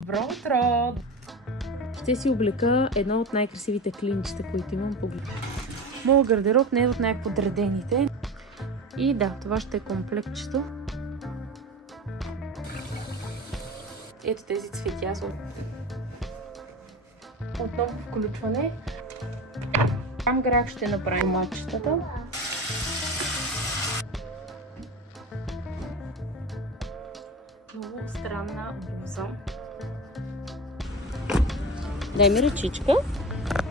Добро утро! Ще си облека едно от най-красивите клинчета, които имам по глед. Моят гардероб не е от най-подредените. И да, това ще е комплектчето. Ето тези цветя. Отново включване. Там грях ще направим мачетата. Много странна блуза. Дай ми ръчичка.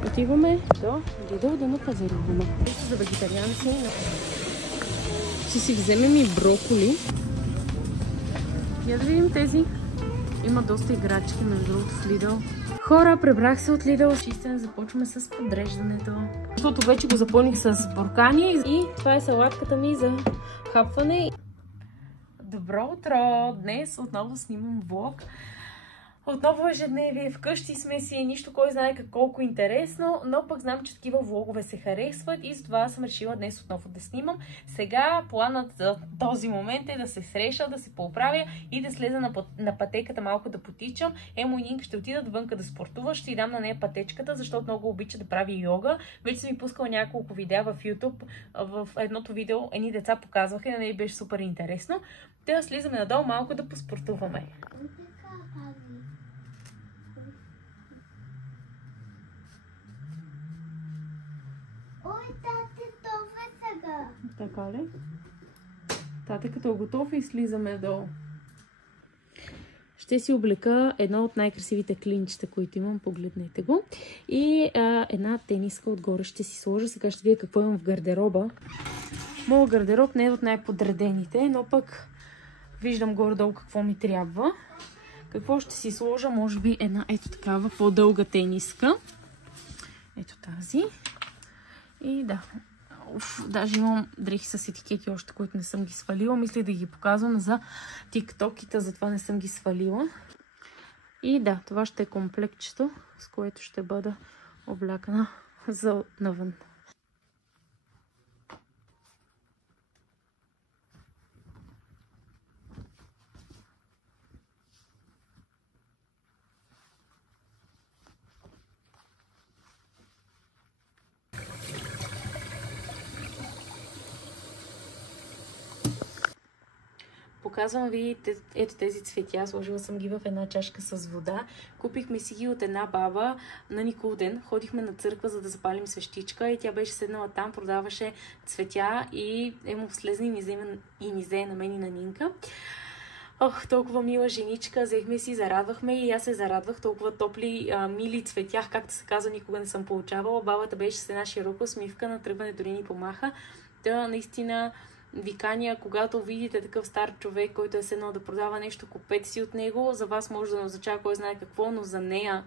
Отиваме до Lidl да напазаруваме. За вегетарианци ще си вземем и броколи. Я да видим тези. Има доста играчки между другото в Lidl. Хора, пребрах се от Lidl. Чистен, започваме с подреждането. Защото вече го запълних с буркани. И това е салатката ми за хапване. Добро утро! Днес отново снимам влог. Отново ежедневие, вкъщи сме си, нищо кой знае колко интересно, но пък знам, че такива влогове се харесват и затова съм решила днес отново да снимам. Сега планът за този момент е да се среша, да се поправя и да слеза на пътеката малко да потичам. Емо и Нинка ще отидат вънка да спортува, ще й дам на нея пътечката, защото много обича да прави йога. Вече съм ми пускала няколко видеа в YouTube. В едното видео едни деца показваха и на нея беше супер интересно. Да слизаме надолу малко да поспортуваме. Ой, тате, това е сега. Така ли? Тате като е готов и слизаме долу. Ще си облека едно от най-красивите клинчета, които имам. Погледнете го. И една тениска отгоре ще си сложа. Сега ще видя какво имам в гардероба. Моят гардероб не е от най-подредените, но пък виждам горе-долу какво ми трябва. Какво ще си сложа? Може би една ето такава по-дълга тениска. Ето тази. И да, даже имам дрехи с етикети още, които не съм ги свалила. Мисля да ги показвам за тиктоките, затова не съм ги свалила. И да, това ще е комплектчето, с което ще бъда облякана за навън. Показвам ви ето тези цветя. Сложила съм ги в една чашка с вода. Купихме си ги от една баба на Николден. Ходихме на църква, за да запалим свещичка и тя беше седнала там, продаваше цветя и му слезна и ни взе на мен и на Нинка. Ох, толкова мила женичка, взехме си, зарадвахме и аз се зарадвах. Толкова топли, мили цветя, както се казва, никога не съм получавала. Бабата беше с една широка усмивка, на тръгване дори ни помаха. Да, наистина викания, когато видите такъв стар човек, който е седнал да продава нещо, купете си от него. За вас може да не означава кой знае какво, но за нея,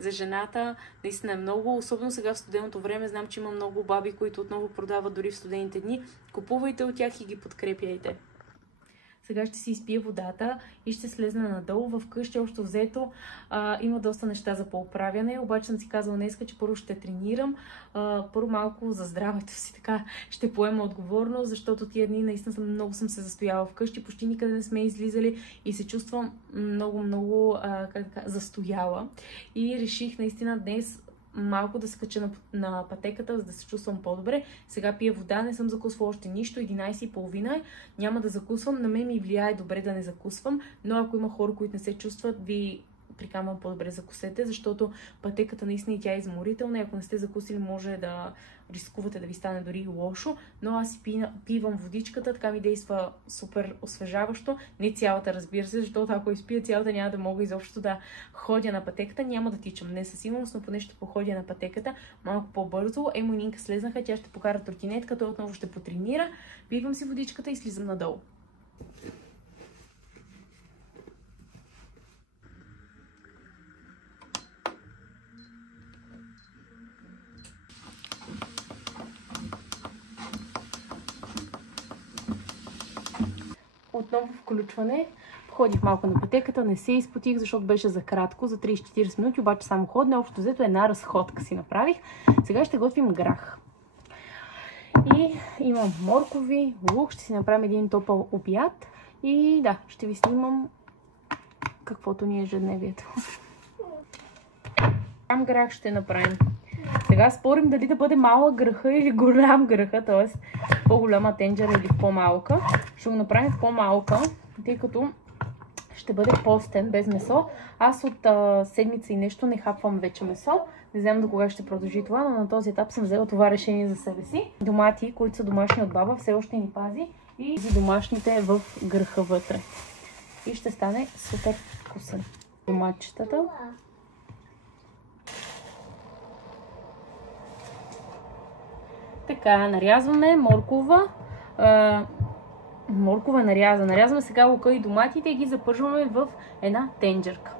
за жената, наистина е много. Особено сега в студеното време, знам, че има много баби, които отново продават дори в студените дни. Купувайте от тях и ги подкрепяйте. Сега ще си изпия водата и ще слезна надолу. Вкъщи още взето има доста неща за поуправяне. Обаче съм си казала днеска, че първо ще тренирам. Първо малко за здравето си, така ще поема отговорност, защото тия дни наистина много съм се застояла вкъщи. Почти никъде не сме излизали и се чувствам много застояла. И реших наистина днес малко да се кача на пътеката, за да се чувствам по-добре. Сега пия вода, не съм закусвала още нищо, 11:30 е, няма да закусвам. На мен ми влияе добре да не закусвам, но ако има хора, които не се чувстват, ви приканвам по-добре закусете, защото пътеката наистина и тя е изморителна и ако не сте закусили, може да рискувате да ви стане дори лошо, но аз пивам водичката, така ми действа супер освежаващо. Не цялата, разбира се, защото ако изпия цялата, няма да мога изобщо да ходя на пътеката. Няма да тичам, не със сигурност, но поне ще походя на пътеката малко по-бързо. Емо и Нинка слезнаха, тя ще покара тротинетка, той отново ще потренира. Пивам си водичката и слизам надолу. Отново включване. Ходих малко на пътеката, не се изпотих, защото беше за кратко, за 30-40 минути, обаче само ходне. Общо взето една разходка си направих. Сега ще готвим грах. И имам моркови, лук, ще си направим един топъл обяд. И да, ще ви снимам каквото ни е ежедневието. Голям грах ще направим. Сега спорим дали да бъде малък граха или голям граха, т.е. по-голяма тенджера или по-малка. Ще го направим в по-малка, тъй като ще бъде постен, без месо. Аз от седмица и нещо не хапвам вече месо. Не знам до кога ще продължи това, но на този етап съм взела това решение за себе си. Домати, които са домашни от баба, все още ни пази. И домашните в граха вътре. И ще стане супер вкусен. Доматчетата. Така, нарязваме моркова. Моркова наряза. Нарязваме сега лука и доматите и ги запържваме в една тенджерка.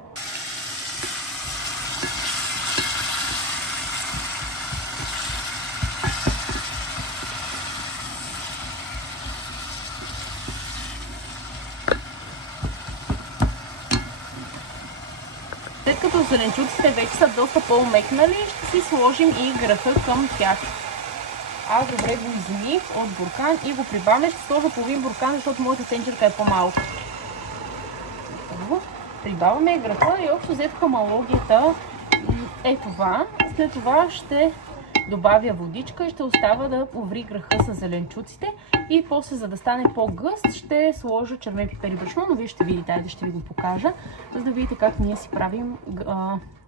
След като зеленчуците вече са доста по-умекнали, ще си сложим и граха към тях. Аз добре го измих от буркан и го прибавям. Ще сложа половин буркан, защото моята тенджерка е по-малка. Прибавяме граха и общо взето хамалогията е това. След това ще добавя водичка и ще оставя да поври граха с зеленчуците. И после, за да стане по-гъст, ще сложа червен пипер и брашно, но вие ще видите, айде ще ви го покажа, за да видите как ние си правим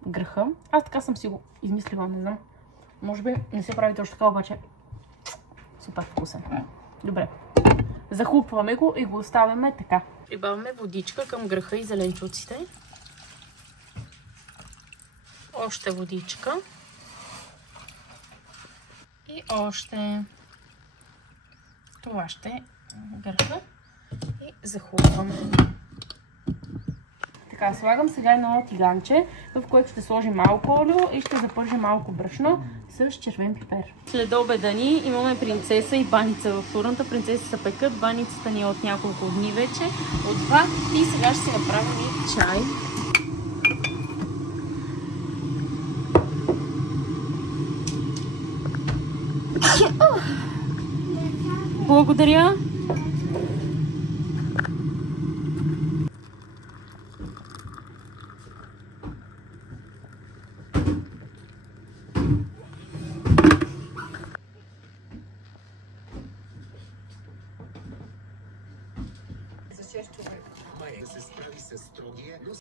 граха. Аз така съм си го измислила, не знам. Може би не се прави точно така, обаче супер вкусен. Добре. Захлупваме го и го оставяме така. Прибавяме водичка към граха и зеленчуците. Още водичка. И още. Това ще е граха. И захлупваме. Така, слагам сега едно тиганче, в което ще сложим малко олио и ще запържа малко брашно с червен пипер. След обеда ни имаме принцеса и баница в фурната. Принцесата се пекат, баницата ни е от няколко дни вече. От това и сега ще си направим и чай. Благодаря! Да се справи с строгия, но...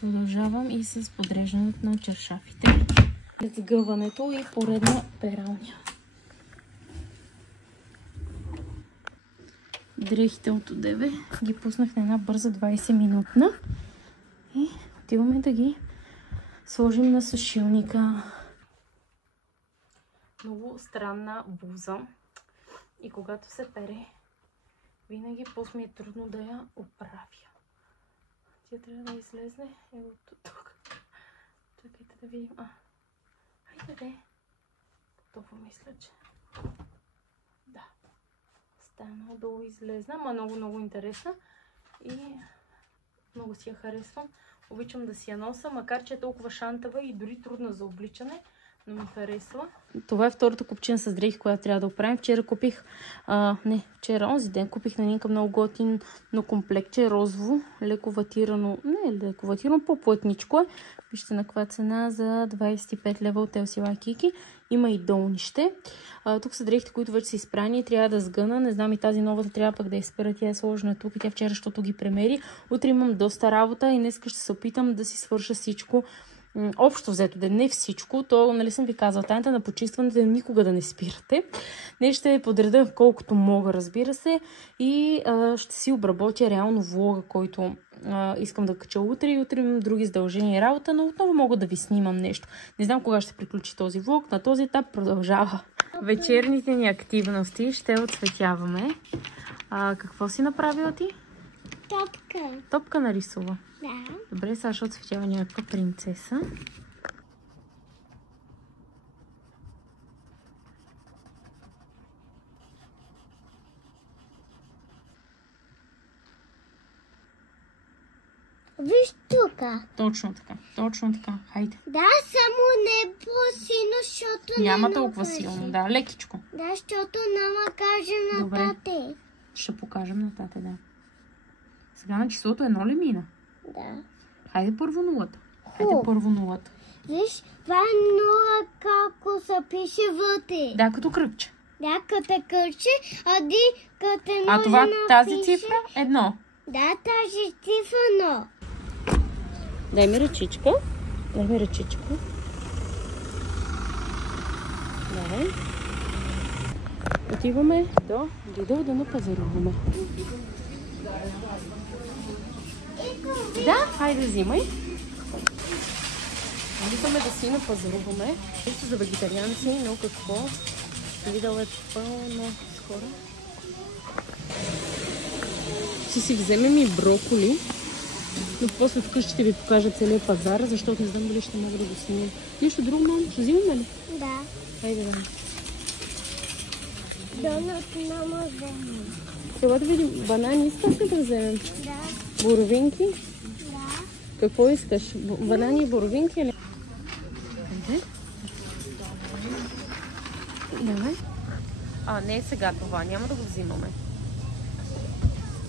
Продължавам и с подреждането на чершафите. Сгъването и поредна пералня. Дрехите от одеве ги пуснах на една бърза 20 минутна и отиваме да ги сложим на сушилника. Много странна блуза и когато се пере, винаги после ми е трудно да я оправя. Тя трябва да излезне от тук. Чакайте да видим. Хайде де. Готово мисля, че да. Стана долу излезна, ама много интересна и много си я харесвам. Обичам да си я нося, макар че е толкова шантава и дори трудна за обличане, но ми харесва. Това е втората купчина с дрехи, която трябва да оправим. Вчера купих, онзи ден купих на Нинка много готино комплектче, розово, леко ватирано, по-плътничко е. Вижте на каква цена за 25 лева от Елсила Кики. Има и долнище. Тук са дрехите, които вече са изпрани. Трябва да сгъна. Не знам и тази новата трябва пък да изпера. Тя е сложена тук и тя вчера, защото ги премери. Утре имам доста работа и днес ще се опитам да си свърша всичко. Общо взето, да не всичко, то нали съм ви казала, тайната на почистването никога да не спирате. Не ще подреда колкото мога, разбира се, и ще си обработя реално влога, който искам да кача утре и утре имам други задължения и работа, но отново мога да ви снимам нещо. Не знам кога ще приключи този влог, на този етап продължава. Вечерните ни активности ще отцветяваме. Какво си направила ти? Топка. Топка нарисува. Да. Добре, сега ще отцветява някаква принцеса. Виж тук. Точно така, точно така. Хайде. Да, само не по-силно, защото Няма не толкова накаже. силно, да, лекичко. Да, защото няма кажем на Добре. тате. Ще покажем на тате, да. Сега на числото 1 ли мина? Да. Хайде първо нулата. Хайде първо нулата. Виж, това е нула, како се пише вътре. Да, като кръгче. Да, като кърче, като едно А това, тази напише. цифра? 1. Да, тази цифра, но. Дай ми ръчичка. Дай ми ръчичка. Давай. Отиваме до Lidl да напазаруваме. Да, хайде взимай. Идваме да си напазаруваме. Нещо за вегетарианци, но какво? Lidl е пълно скоро. Ще си вземем и броколи. Но после вкъщи ще ви покажа целият пазар, защото не знам дали ще мога да го снимя. Нещо друго, мамо? Ще взимаме ли? Да. Хайде да. Донат няма взема. Сега да видим. Банани искаш ли да вземем? Да. Боровинки? Да. Какво искаш? Банани и боровинки или? Хайде. Давай. Не е сега това. Няма да го взимаме.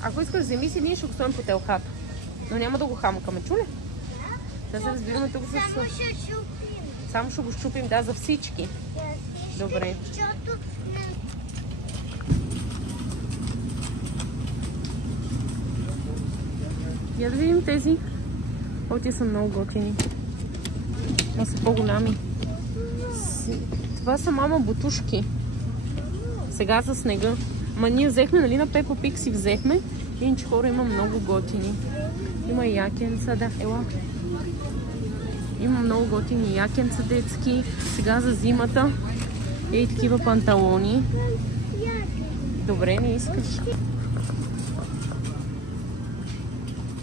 Ако искаш, вземи си, ние ще го стоим по телхата. Но няма да го хамкаме, чули? Да се разбираме тук с... Само ще чупим. Само ще го щупим, да, за всички. Добре. Защото Я да видим тези. Оти са много готини. Това са по-голями. Това са, мама, бутушки. Сега за снега. Ма ние взехме, нали, на Пепа Пик си взехме. Иначе хора има много готини. Има якенца, да, ела. Има много готини якенца детски. Сега за зимата. И такива панталони. Добре, не искаш.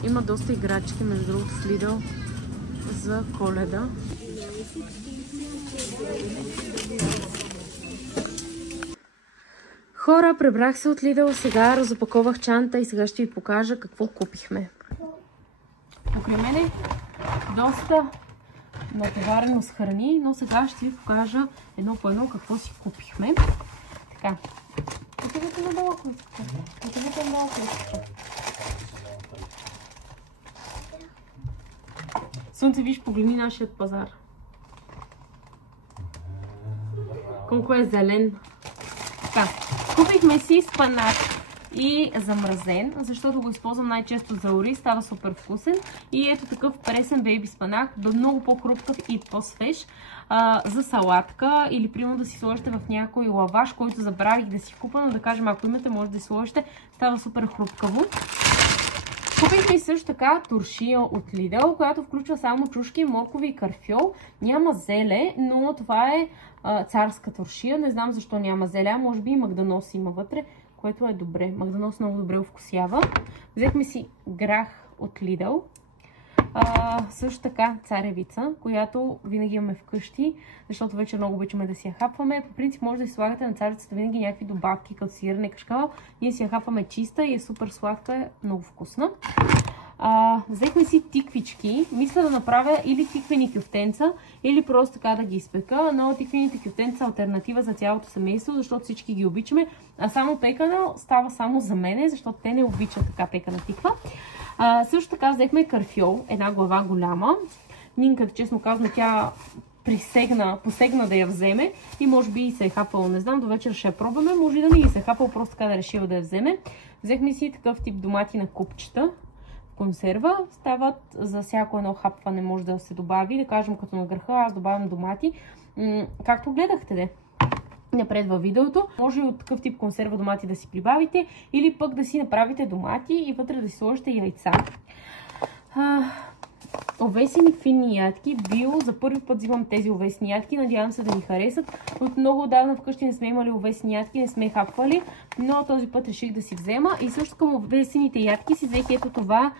Има доста играчки, между другото, в Lidl за Коледа. Хора, пребрах се от Lidl, сега разопаковах чанта и сега ще ви покажа какво купихме. Покрай мене доста натоварено с храни, но сега ще ви покажа едно по едно какво си купихме. Така. Отивате надолу, ако искате. Отивате надолу, ако искате. Слънце, виж, погледни нашият пазар. Колко е зелен. Така, купихме си спанак и замразен, защото го използвам най-често за ориз, става супер вкусен. И ето такъв пресен бейби спанак, много по-хрупкав и по-свеж за салатка или примерно да си сложите в някой лаваш, който забравих да си купа, но да кажем, ако имате, може да си сложите, става супер хрупкаво. Купихме и също така туршия от Lidl, която включва само чушки, моркови и карфьол. Няма зеле, но това е царска туршия. Не знам защо няма зеля, може би и магданоз има вътре, което е добре. Магданоз много добре овкусява. Взехме си грах от Lidl. Също така царевица, която винаги имаме вкъщи, защото вече много обичаме да си я хапваме. По принцип може да си слагате на царевицата винаги някакви добавки, като сирене, кашкавал. Ние си я хапваме чиста и е супер сладка, много вкусна. Взехме си тиквички. Мисля да направя или тиквени кюфтенца, или просто така да ги изпека. Но тиквените кюфтенца са алтернатива за цялото семейство, защото всички ги обичаме. А само пекана става само за мене, защото те не обичат така пекана тиква. Също така взехме карфьол, една глава голяма. Нинка, честно казвам, тя посегна да я вземе и може би и се е хапала, не знам, до вечера ще я пробваме, може и да не ги се е хапала, просто така да решила да я вземе. Взехме си такъв тип домати на купчета в консерва, стават за всяко едно хапване, може да се добави, да кажем като на гърха, аз добавям домати, както гледахте де. Напред във видеото. Може и от такъв тип консерва домати да си прибавите или пък да си направите домати и вътре да си сложите яйца. Овесени финни ядки. Био. За първи път взимам тези овесни ядки. Надявам се да ми харесат. От много отдавна вкъщи не сме имали овесни ядки, не сме хапвали, но този път реших да си взема. И също към овесените ядки си взех ето това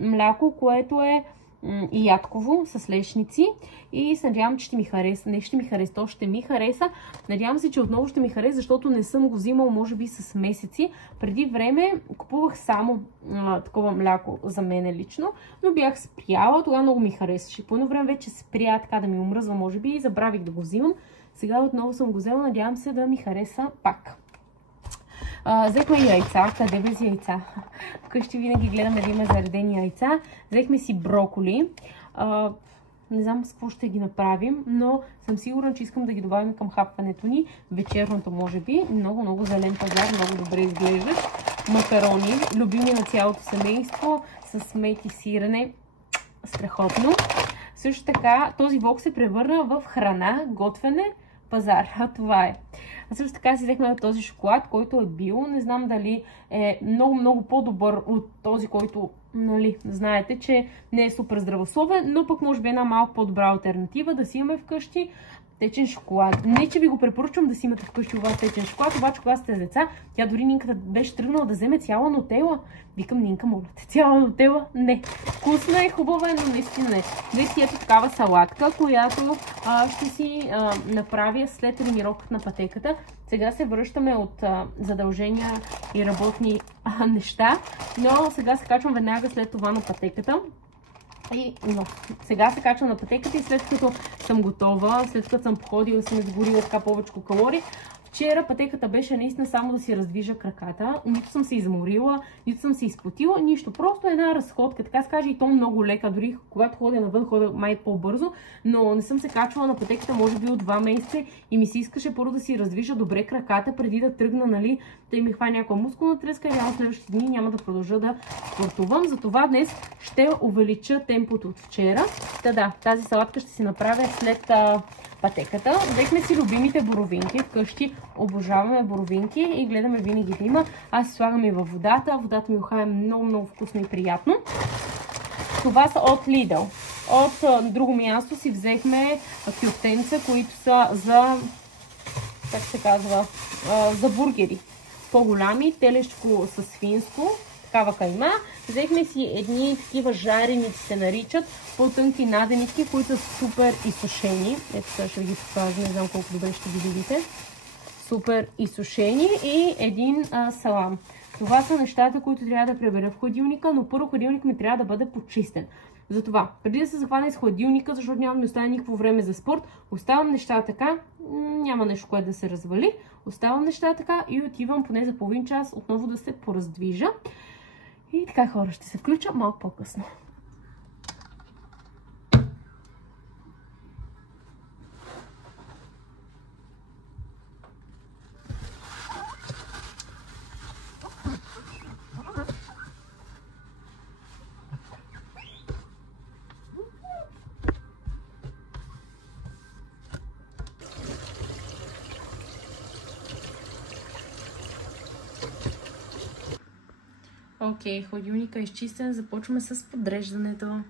мляко, което е и ядково с лешници и се надявам, че ще ми хареса. Не ще ми хареса, то ще ми хареса. Надявам се, че отново ще ми хареса, защото не съм го взимал може би с месеци. Преди време купувах само такова мляко за мене лично, но бях спряла, тогава много ми харесаше. По едно време вече спря така да ми омръзва може би и забравих да го взимам. Сега отново съм го взела, надявам се да ми хареса пак. Взехме и яйца. Къде без яйца? Вкъщи винаги гледаме да има заредени яйца. Взехме си броколи. Не знам с какво ще ги направим, но съм сигурна, че искам да ги добавим към хапването ни. Вечерното може би. Много зелен пазар, много добре изглеждат. Макарони, любими на цялото семейство, с мед и сирене. Страхотно. Също така този влог се превърна в храна, готвене, пазар. Това е. А също така си взехме този шоколад, който е био. Не знам дали е много по-добър от този, който, нали, знаете, че не е супер здравословен, но пък може би една малко по-добра алтернатива да си имаме вкъщи. Течен шоколад. Не, че ви го препоръчвам да си имате вкъщи у вас течен шоколад, обаче когато сте деца, тя дори Нинката беше тръгнала да вземе цяла нутела. Викам, Нинка, моля те, цяла нутела? Не. Вкусна е, хубава е, но наистина не. Вие си ето такава салатка, която ще си направя след тренировката на пътеката. Сега се връщаме от задължения и работни неща, но сега се качвам веднага след това на пътеката. Но сега се качвам на пътеката и след като съм готова, след като съм походила, съм изгорила така повече калории. Вчера пътеката беше наистина само да си раздвижа краката. Нито съм се изморила, нито съм се изпотила, нищо. Просто една разходка, така се каже, и то много лека. Дори когато ходя навън, ходя май по-бързо, но не съм се качвала на пътеката може би от 2 месеца и ми се искаше първо да си раздвижа добре краката, преди да тръгна, нали, да ми хване някаква мускулна треска и реално следващите дни няма да продължа да спортувам. Затова днес ще увелича темпото от вчера. Да, тази салатка ще си направя след пътеката. Взехме си любимите боровинки вкъщи. Обожаваме боровинки и гледаме винаги да има. Аз си слагам и във водата. Водата ми ухае много вкусно и приятно. Това са от Lidl. От друго място си взехме кюфтенца, които са за, как се казва, за бургери. По-голями, телешко с свинско, такава кайма. Взехме си едни такива жареници се наричат, по-тънки наденички, които са супер изсушени. Ето сега ще ви ги покажа, не знам колко добре ще ги видите. Супер изсушени и един салам. Това са нещата, които трябва да пребера в хладилника, но първо хладилник ми трябва да бъде почистен. Затова, преди да се захвана с хладилника, защото няма да ми остане никакво време за спорт, оставам нещата така, няма нещо, което да се развали. Оставам нещата така и отивам поне за половин час отново да се пораздвижа. И така, хора, ще се включа малко по-късно. Окей, хладилника е изчистен. Започваме с подреждането.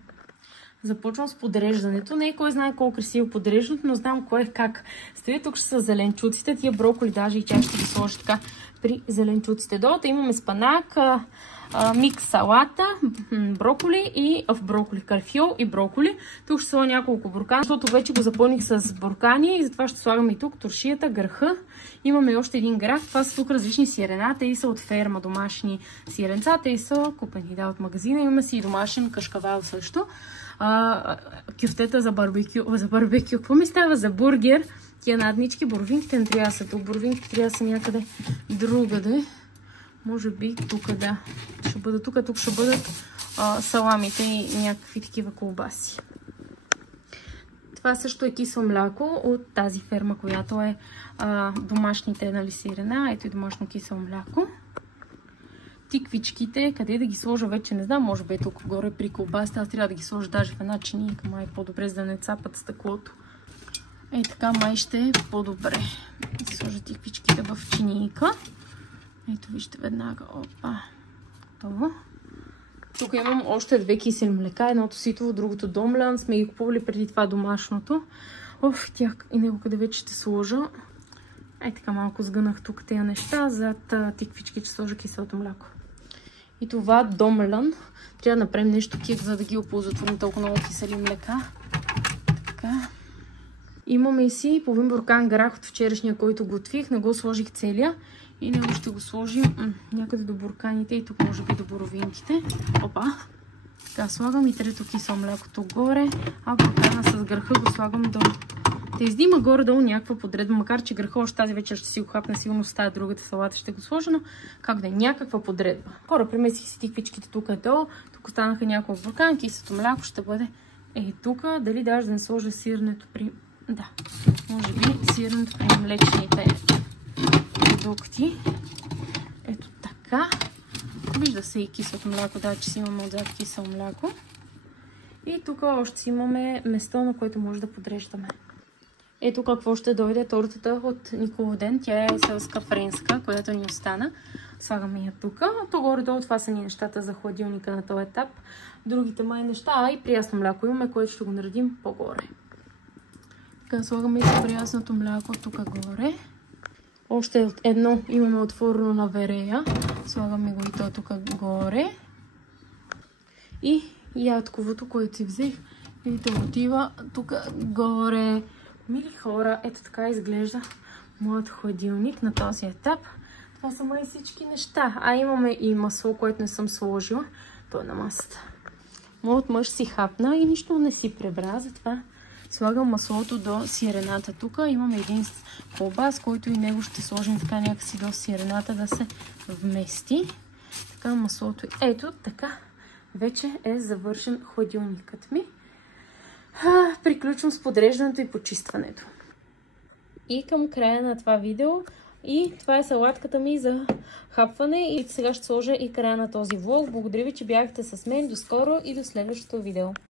Започвам с подреждането. Не е кой знае колко красиво подреждането, но знам кое как. Стои тук ще са зеленчуците. Тия броколи даже и тя ще ги сложи така при зеленчуците. Долата имаме спанак, микс салата, броколи и карфиол и броколи. Тук ще сложа няколко буркана, защото вече го запълних с буркани и затова ще слагаме и тук туршията, гърха. Имаме още един грах. Това са тук различни сирена. Те и са от ферма, домашни сиренца. Те и са купени от магазина. Имаме си и домашен кашкавал също. Кюфтета за барбекю. Какво ми става за бургер? Тия наднички, боровинките не трябва да са тук. Боровинките трябва да са някъде другаде. Може би тук, да. Ще бъдат тук ще бъдат саламите и някакви такива колбаси. Това също е кисело мляко от тази ферма, която е домашните, нали, сирена. Ето и домашно кисело мляко. Тиквичките, къде да ги сложа вече не знам, може би е тук горе при колбасите. Аз трябва да ги сложа даже в една чинийка, май по-добре, за да не цапат стъклото. Ей така, май ще е по-добре. Да сложа тиквичките в чинийка. Ето вижте веднага. Опа. Това. Тук имам още 2 кисели млека. Едното ситово, другото домлян. Сме ги купували преди това домашното. Оф, тях и него къде вече ще сложа. Ей така малко сгънах тук тези неща. Зад тиквички ще сложа киселото мляко. И това домлян. Трябва да направим нещо кек, за да ги оползотворим толкова много кисели млека. Така. Имаме и си половин буркан грах от вчерашния, който готвих. Не го сложих целия. И него ще го сложим някъде до бурканите и тук може би до боровинките. Опа! Така, слагам и трето кисело млякото горе, а буркана с граха го слагам до... Тези има горе-долу някаква подредба, макар че граха още тази вечер ще си го хапна, сигурно с тази другата салата ще го сложа, но как да е, някаква подредба. Хора, премесих си тиквичките тук долу, тук останаха няколко бурканки, киселото мляко ще бъде тук. Дали даже да не сложа сиренето при... Да, може би сиренето при млечните продукти. Ето така. Вижда се и киселото мляко, да, че си имаме отзад кисело мляко. И тук още си имаме место, на което може да подреждаме. Ето какво ще дойде тортата от Николден. Тя е селска френска, която ни остана. Слагаме я тук. То горе-долу това са ни нещата за хладилника на този етап. Другите май неща, и приясно мляко имаме, което ще го наредим по-горе. Така, слагаме и приясното мляко тук горе. Още едно имаме отворено на верея. Слагаме го и то тук горе. И ядковото, което си взех, и то отива тук горе. Мили хора, ето така изглежда моят хладилник на този етап. Това са май всички неща. А имаме и масло, което не съм сложила. То е на масата. Моят мъж си хапна и нищо не си пребра, затова слагам маслото до сирената. Тук имаме един колбас, който и него ще сложим така някакси до сирената да се вмести. Така маслото. Ето така. Вече е завършен хладилникът ми. Приключвам с подреждането и почистването. И към края на това видео. И това е салатката ми за хапване. И сега ще сложа и края на този влог. Благодаря ви, че бяхте с мен. До скоро и до следващото видео.